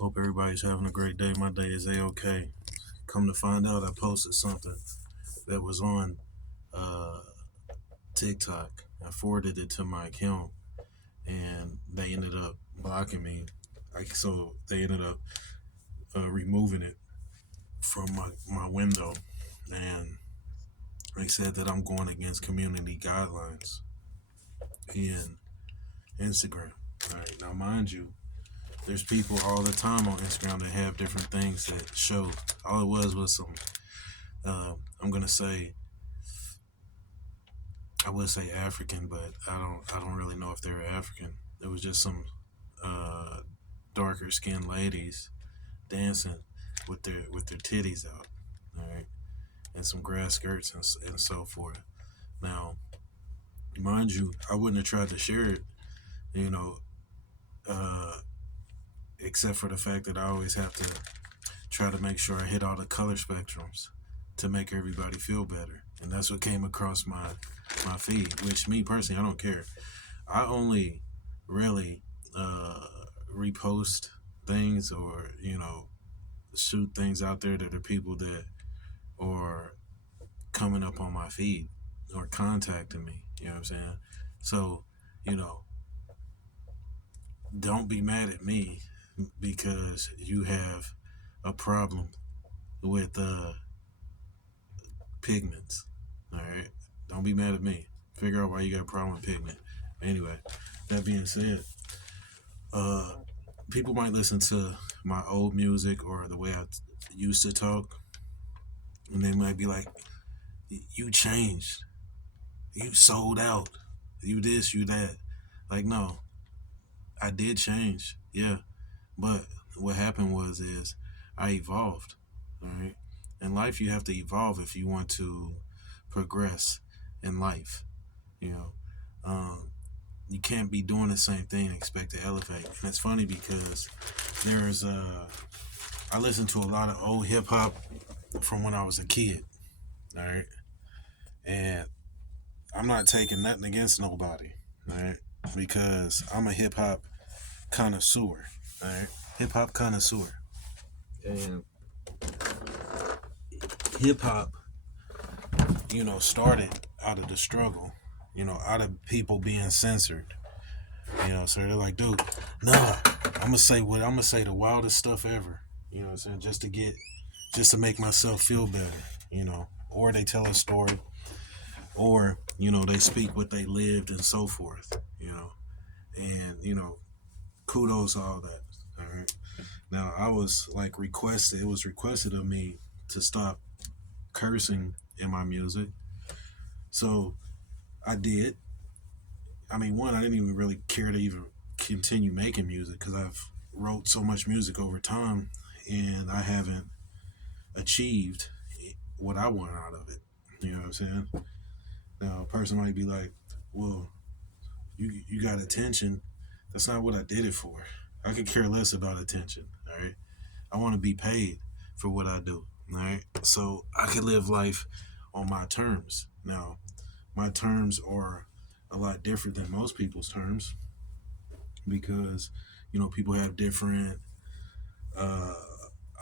Hope everybody's having a great day. My day is a-okay. Come to find out, I posted something that was on uh, TikTok. I forwarded it to my account, and they ended up blocking me. So they ended up removing it from my window, and they said that I'm going against community guidelines in Instagram. All right, now mind you, there's people all the time on Instagram that have different things that show. All it was some. I'm gonna say I would say African, but I don't really know if they're African. It was just some uh, darker skinned ladies dancing with their titties out, all right, and some grass skirts and so forth. Now, mind you, I wouldn't have tried to share it, you know, uh, except for the fact that I always have to try to make sure I hit all the color spectrums to make everybody feel better, and that's what came across my feed. Which me personally, I don't care. I only really uh, repost things or shoot things out there that are people that are coming up on my feed or contacting me. You know what I'm saying? So you know, don't be mad at me because you have a problem with pigments. All right, don't be mad at me. Figure out why you got a problem with pigment. Anyway, that being said, uh, people might listen to my old music or the way I used to talk, and they might be like, "You changed. You sold out. You this, you that." Like, no, I did change. Yeah, but what happened is I evolved. All right, in life you have to evolve if you want to progress in life. You know, um, you can't be doing the same thing and expect to elevate. And it's funny because there's I listen to a lot of old hip hop from when I was a kid. All right, and I'm not taking nothing against nobody. All right, because I'm a hip hop connoisseur. All right, hip hop connoisseur, and hip hop, started out of the struggle. Out of people being censored. So they're like, dude, nah, I'm gonna say the wildest stuff ever. You know what I'm saying? Just to make myself feel better, Or they tell a story, or, they speak what they lived and so forth, And, kudos all that. All right. Now I was like it was requested of me to stop cursing in my music. So I did. I mean, one, I didn't even really care to even continue making music because I've wrote so much music over time, and I haven't achieved what I want out of it. You know what I'm saying? Now, a person might be like, "Well, you got attention." That's not what I did it for. I could care less about attention. All right, I want to be paid for what I do. All right, so I can live life on my terms. Now, my terms are a lot different than most people's terms because people have different uh,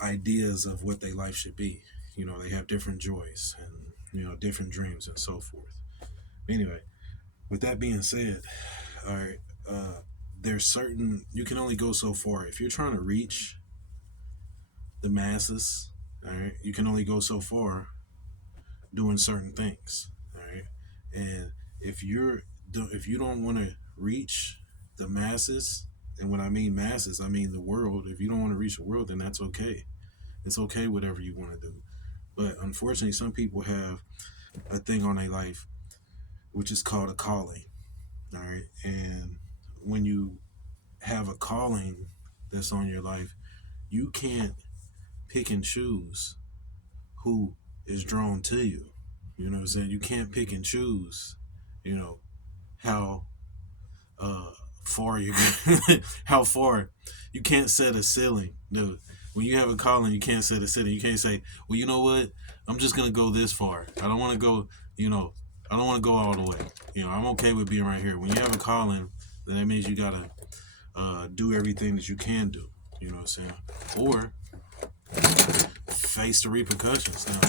ideas of what their life should be. They have different joys and different dreams and so forth. Anyway, with that being said, all right, there's certain you can only go so far if you're trying to reach the masses. All right, you can only go so far doing certain things. All right, and if you don't want to reach the masses, and when I mean masses, I mean the world. If you don't want to reach the world, then that's okay. It's okay, whatever you want to do. But unfortunately, some people have a thing on their life which is called a calling. All right, and when you have a calling that's on your life, you can't pick and choose who is drawn to you. You know what I'm saying? You can't pick and choose, you know, how uh far you how far you can't set a ceiling. Dude, when you have a calling, you can't set a ceiling. You can't say, well, you know what? I'm just gonna go this far. I don't wanna go, I don't wanna go all the way. I'm okay with being right here. When you have a calling, then that means you gotta do everything that you can do. You know what I'm saying? Or face the repercussions. Now,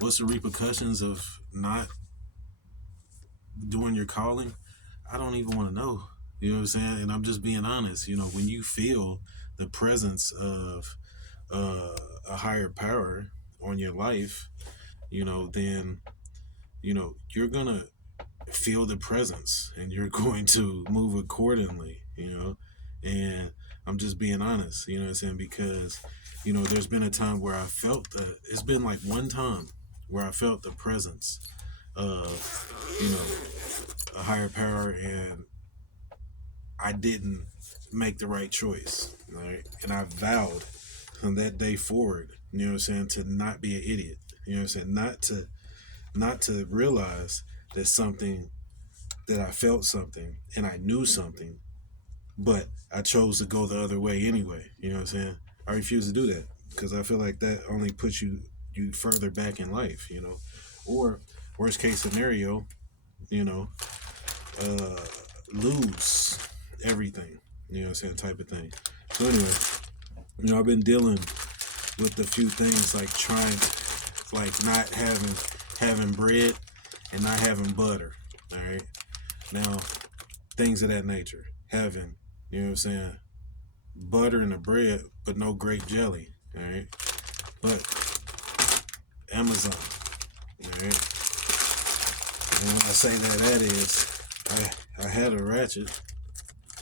what's the repercussions of not doing your calling? I don't even want to know. You know what I'm saying? And I'm just being honest. You know, when you feel the presence of a higher power on your life, then you're gonna feel the presence and you're going to move accordingly. And I'm just being honest. You know what I'm saying? Because there's been a time where I felt it's been like one time where I felt the presence of a higher power, and I didn't make the right choice, right? And I vowed from that day forward, you know what I'm saying, to not be an idiot. You know what I'm saying? Not to realize that I felt something and I knew something, but I chose to go the other way anyway. You know what I'm saying? I refuse to do that because I feel like that only puts you further back in life, Or worst case scenario, you know, uh, lose everything, you know what I'm saying, type of thing. So anyway, I've been dealing with a few things like trying, like not having bread and not having butter. All right, now things of that nature. Having, you know what I'm saying, butter in the bread, but no grape jelly. All right, but Amazon. All right, and when I say that is, I had a ratchet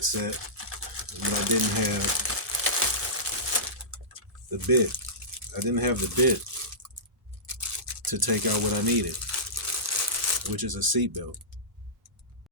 set, but I didn't have the bit. I didn't have the bit to take out what I needed, which is a seatbelt.